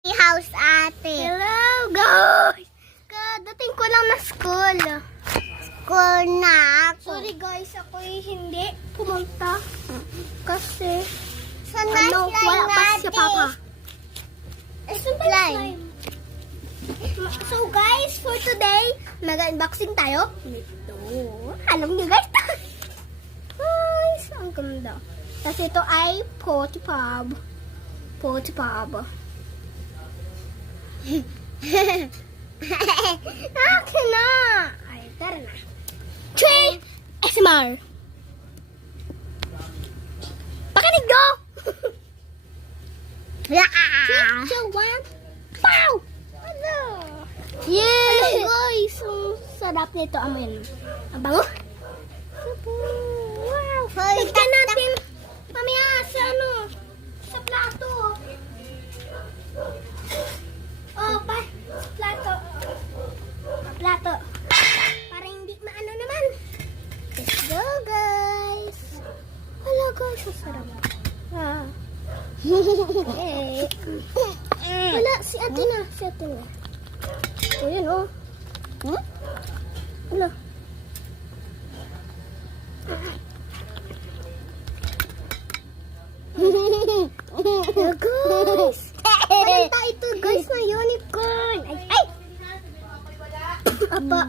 House ate. Hello guys! Kadating ko lang na school. School na ako. Sorry guys, ako hindi pumunta. Kasi Saan na slime wala pa si natin? Papa. Slime. So guys, for today, mag-unboxing tayo. Ito. Alam niyo guys. Guys, ang ganda. Kasi ito ay Potipub. Potipub. Akin na! Ay, tara na. 3 SMR. Pakinig do! 3, 2, 1, pow! Ano? Yay! Guys, ang sarap nito amin. Ang bango. Wow! Tignan natin mamaya sa sa plato. Oh, plato. Plato. Para hindi maano naman. Let's go, guys. Wala, guys. Ang sarap. Wala, si ate na. Si ate na. O, yun, oh. Wala. Guys. Palanta ito, guys, na unicorn. Ay! Apa.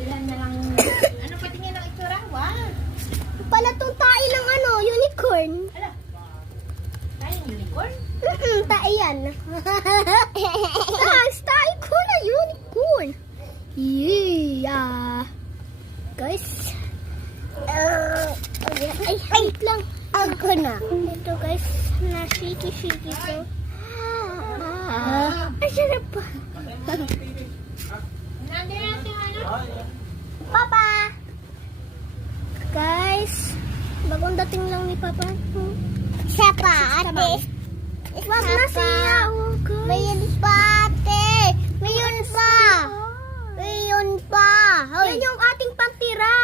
Bilan na lang. Ano pa tingin ng itsura? Wow! Palatong tayo ng unicorn. Ala. Tayo unicorn? Tayo yan. Guys, tayo ko na unicorn. Yeah. Guys. Ay, wait lang. Ako na. Ito guys, na shiki-shiki ko. Ay, sarap pa. Nandiyan natin ano? Papa! Guys, bagong dating lang ni Papa. Siya pa ate. Wag na siya. Guys. Mayroon pa ate. Mayroon pa. Mayroon pa. Hoy. Yan yung ating pantira.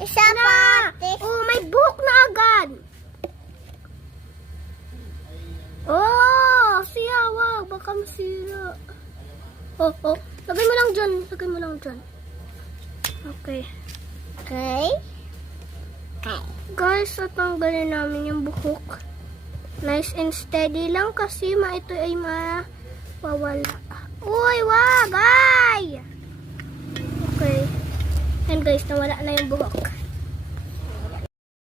Isa pa ate. Oh, may buhok na agad. Oh, siya, wag. Baka masira. Oh. Lagay mo lang dyan. Lagay mo lang dyan. Okay. Okay. Guys, tatanggalin namin yung buhok. Nice and steady lang kasi ito ay mawawala. Uy, wag! Ay! Okay. And guys, nawala na yung buhok.